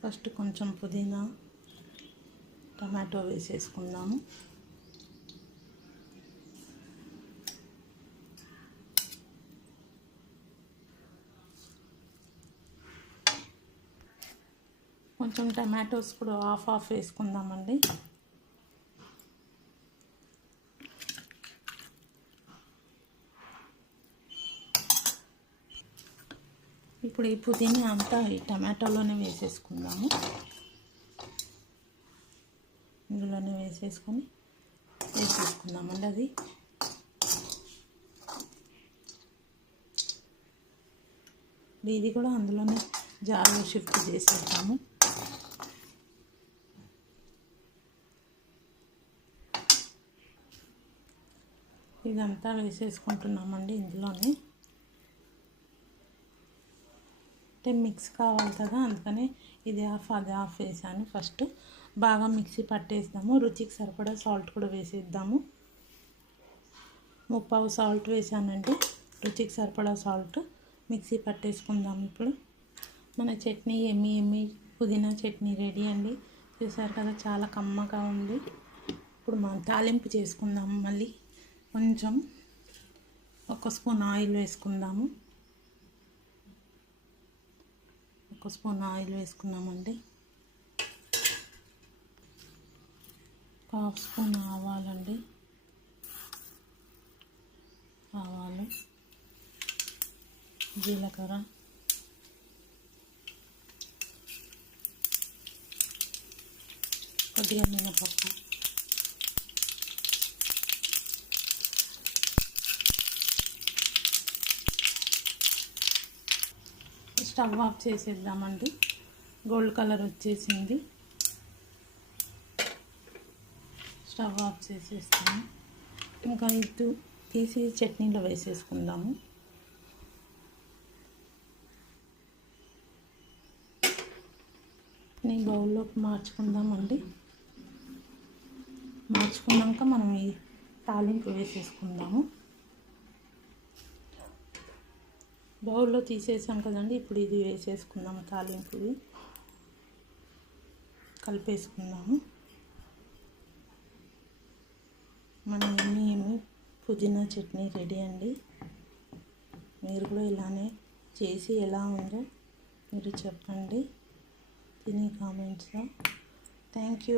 First కొంచెం పుదీనా tomato వేసేసుకుందాము. కొంచెం టమాటోస్ కూడా హాఫ్ వేసుకుందామండి. ఇప్పుడు ఈ పుదీనా అంతా ఈ టమాటోలోనే వేసేసుకుందాము. ఇందులోనే వేసేసుకుందామండి. అది ఇది కూడా అందులోనే జార్లో షిఫ్ట్ చేసేద్దాము. ఇదంతా వేసేసుకుంటున్నామండి ఇందులోనే. అంటే మిక్స్ కావాలి కదా, అందుకని ఇది హాఫ్ అది హాఫ్ వేసాను. ఫస్ట్ బాగా మిక్సీ పట్టేద్దాము. రుచికి సరిపడా సాల్ట్ కూడా వేసేద్దాము. 3/4 సాల్ట్ వేసానండి. రుచికి సరిపడా సాల్ట్. మిక్సీ పట్టేసుకుందాము. ఇప్పుడు మన చట్నీ ఎమ్మి పుదీనా చట్నీ రెడీ అండి. చూసారు కదా, చాలా కమ్మగా ఉంది. ఇప్పుడు మనం తాలింపు చేసుకుందాము. మళ్ళీ కొంచెం 1 స్పూన్ ఆయిల్ వేసుకుందాము. 1 స్పూన్ ఆయిల్ వేసుకున్నామండి. 1/2 స్పూన్ ఆవాలండి. ఆవాలు, జీలకర్ర, కొద్దిగా మినపప్పు, స్టవ్ ఆఫ్ చేసేద్దామండి. గోల్డ్ కలర్ వచ్చేసింది. స్టవ్ ఆఫ్ చేసేస్తాము. ఇంకా ఇది తీసి చట్నీలో వేసేసుకుందాము. బౌల్లోకి మార్చుకుందామండి. మార్చుకున్నాక మనం ఈ తాలింపు వేసేసుకుందాము. బౌల్లో తీసేసాం కదండి, ఇప్పుడు ఇది వేసేసుకుందాము. తాలింపుది కలిపేసుకుందాము. మన ఎమ్మి పుదీనా చట్నీ రెడీ అండి. మీరు కూడా ఇలానే చేసి ఎలా ఉందో మీరు చెప్పండి తిని కామెంట్స్లో. Thank you.